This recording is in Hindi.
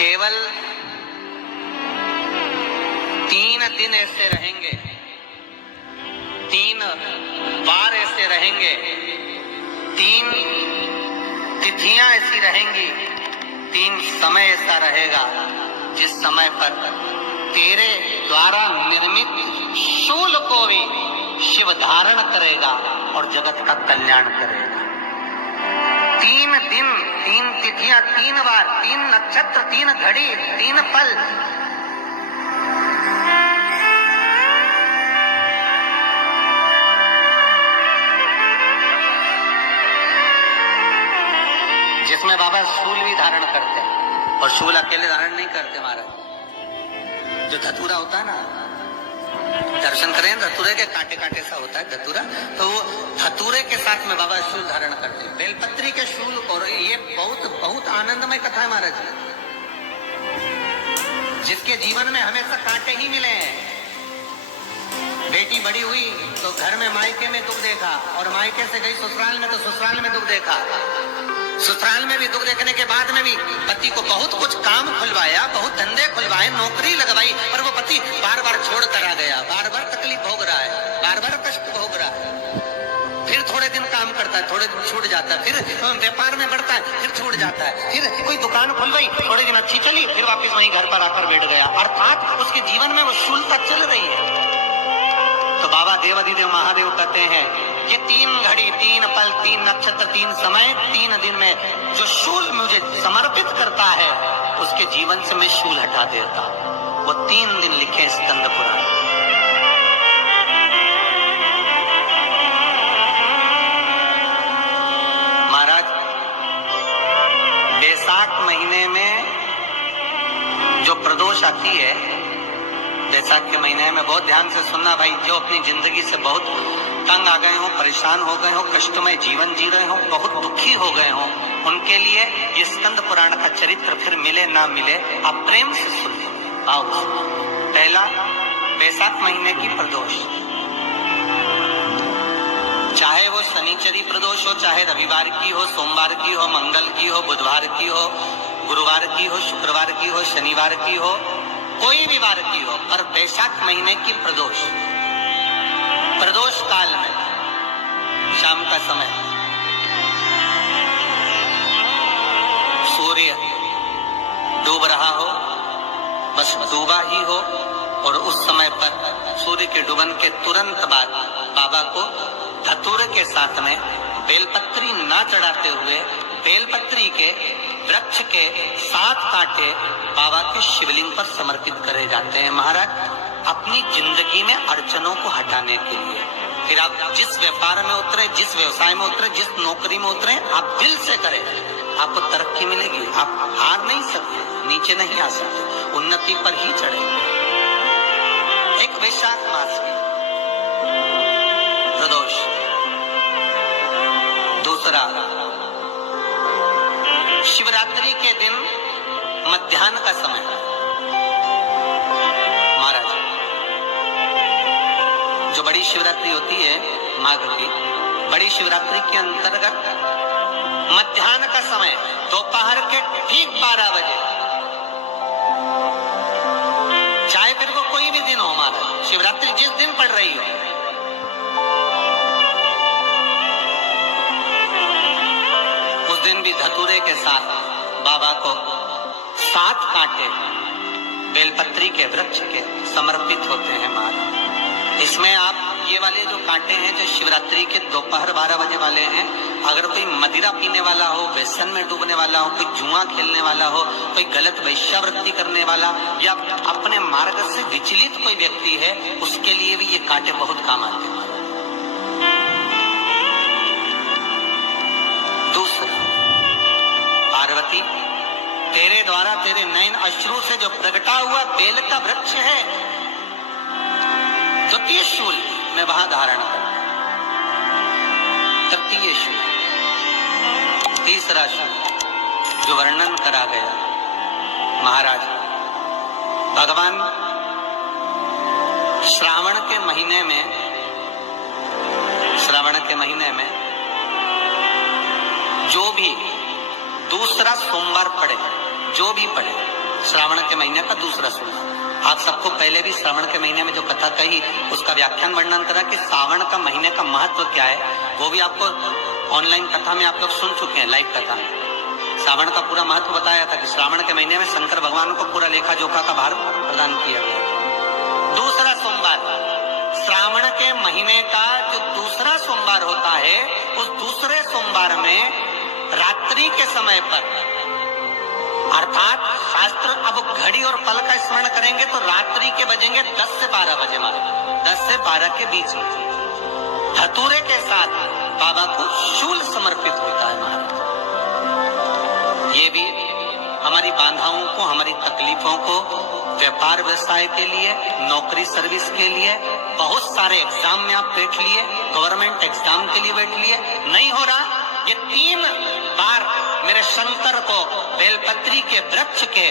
केवल 3 दिन ऐसे रहेंगे, 3 बार ऐसे रहेंगे, 3 तिथियां ऐसी रहेंगी, 3 समय ऐसा रहेगा जिस समय पर तेरे द्वारा निर्मित शूल को भी शिव धारण करेगा और जगत का कल्याण करेगा। 3 दिन, 3 तिथियां, 3 बार, 3 नक्षत्र, 3 घड़ी, 3 पल। जिसमें बाबा शूल भी धारण करते हैं, और शूल अकेले धारण नहीं करते महाराज। जो धतूरा होता है ना, दर्शन करें धतूरे के, कांटे कांटे सा होता है धतूरा, तो वो धतूरे के साथ में बाबा शूल धारण करते हैं, बेलपत्री के शूल को। ये बहुत बहुत आनंदमय कथा है महाराज, जिसके जीवन में हमेशा कांटे ही मिले हैं। बेटी बड़ी हुई तो घर में मायके में दुख देखा, और मायके से गई ससुराल में तो ससुराल में दुख देखा। ससुराल में भी दुख देखने के बाद में भी पति को बहुत कुछ काम खुलवाया, बहुत धंधे खुलवाए, नौकरी लगवाई, पर वो पति बार बार छोड़ कर आ गया, बार बार तकलीफ भोग रहा है, बार बार कष्ट भोग रहा है। फिर थोड़े दिन काम करता है, थोड़े दिन छूट जाता है, फिर व्यापार में बढ़ता है, फिर छूट जाता है, फिर कोई दुकान खुल गई, थोड़े दिन अच्छी चली, फिर वापस वहीं घर पर आकर बैठ गया। अर्थात उसके जीवन में वो शूलता चल रही है। तो बाबा देवाधिदेव महादेव कहते हैं कि 3 घड़ी, 3 पल, 3 नक्षत्र, 3 समय, 3 दिन में जो शूल मुझे समर्पित करता है उसके जीवन से मैं शूल हटा देता। वो 3 दिन लिखे स्कंद पुराण। महाराज, बैसाख महीने में जो प्रदोष आती है, बैसाख के महीने में बहुत ध्यान से सुनना भाई, जो अपनी जिंदगी से बहुत तंग आ गए हो, परेशान हो गए हो, कष्टमय जीवन जी रहे हो, बहुत दुखी हो गए हो, उनके लिए ये स्कंद पुराण का चरित्र फिर मिले ना मिले, आप प्रेम से सुन लो। आओ, पहला बैसाख महीने की प्रदोष, चाहे वो शनिचरी प्रदोष हो, चाहे रविवार की हो, सोमवार की हो, मंगल की हो, बुधवार की हो, गुरुवार की हो, शुक्रवार की हो, शनिवार की हो, कोई भी वार की हो, पर बैसाख महीने की प्रदोष, प्रदोष काल में शाम का समय सूर्य डूब रहा हो, बस डूबा ही हो, और उस समय पर सूर्य के डूबन के तुरंत बाद बाबा को धतूरे के साथ में बेलपत्री ना चढ़ाते हुए बेलपत्री के वृक्ष के 7 कांटे बाबा के शिवलिंग पर समर्पित करे जाते हैं महाराज, अपनी जिंदगी में अड़चनों को हटाने के लिए। फिर आप जिस व्यापार में उतरे, जिस व्यवसाय में उतरे, जिस नौकरी में उतरे, आप दिल से करें, आपको तरक्की मिलेगी। आप हार नहीं सकते, नीचे नहीं आ सकते, उन्नति पर ही चढ़ेंगे। एक वैशाख मास की प्रदोष, दूसरा शिवरात्रि के दिन मध्याह्न का समय महाराज, जो बड़ी शिवरात्रि होती है माघ की, बड़ी शिवरात्रि के अंतर्गत मध्याह्न का समय, दोपहर के ठीक 12 बजे, चाहे फिर वो कोई भी दिन हो महाराज, शिवरात्रि जिस दिन पड़ रही हो, उस दिन भी धतूरे के साथ बाबा को 7 कांटे बेलपत्री के वृक्ष के समर्पित होते हैं महाराज। इसमें आप ये वाले जो कांटे हैं, जो शिवरात्रि के दोपहर 12 बजे वाले हैं, अगर कोई मदिरा पीने वाला हो, व्यसन में डूबने वाला हो, कोई जुआ खेलने वाला हो, कोई गलत वेश्यावृत्ति करने वाला, या अपने मार्ग से विचलित कोई व्यक्ति है, उसके लिए भी ये कांटे बहुत काम आते हैं। दूसरा, पार्वती, तेरे द्वारा तेरे नयन अश्रु से जो प्रगटा हुआ बेल का वृक्ष है, द्वितीय शूल में वहां धारण कर, तृतीय शूल, तीसरा शूल जो वर्णन करा गया महाराज, भगवान श्रावण के महीने में जो भी दूसरा सोमवार पड़े, जो भी पड़े, श्रावण के महीने का दूसरा सोमवार। आप सबको पहले भी श्रावण के महीने में जो कथा कही उसका व्याख्यान वर्णन करा कि श्रावण का महीने का महत्व क्या है, वो भी आपको ऑनलाइन कथा में आप लोग सुन चुके हैं, लाइव कथा में श्रावण का पूरा महत्व बताया था कि श्रावण के महीने में शंकर भगवान को पूरा लेखा जोखा का भार प्रदान किया गया। दूसरा सोमवार, श्रावण के महीने का जो दूसरा सोमवार होता है, उस दूसरे सोमवार में रात्रि के समय पर, अर्थात शास्त्र अब घड़ी और पल का स्मरण करेंगे तो रात्रि के बजेंगे 10 से 12 बजे, मारे 10 से 12 के बीच में धतूरे के साथ बाबा को शूल समर्पित होता है महाराज। ये भी हमारी बाधाओं को, हमारी तकलीफों को, व्यापार व्यवसाय के लिए, नौकरी सर्विस के लिए, बहुत सारे एग्जाम में आप बैठ लिए, गवर्नमेंट एग्जाम के लिए बैठ लिए, नहीं हो रहा, ये 3 बार मेरे शंकर को बेलपत्री के वृक्ष के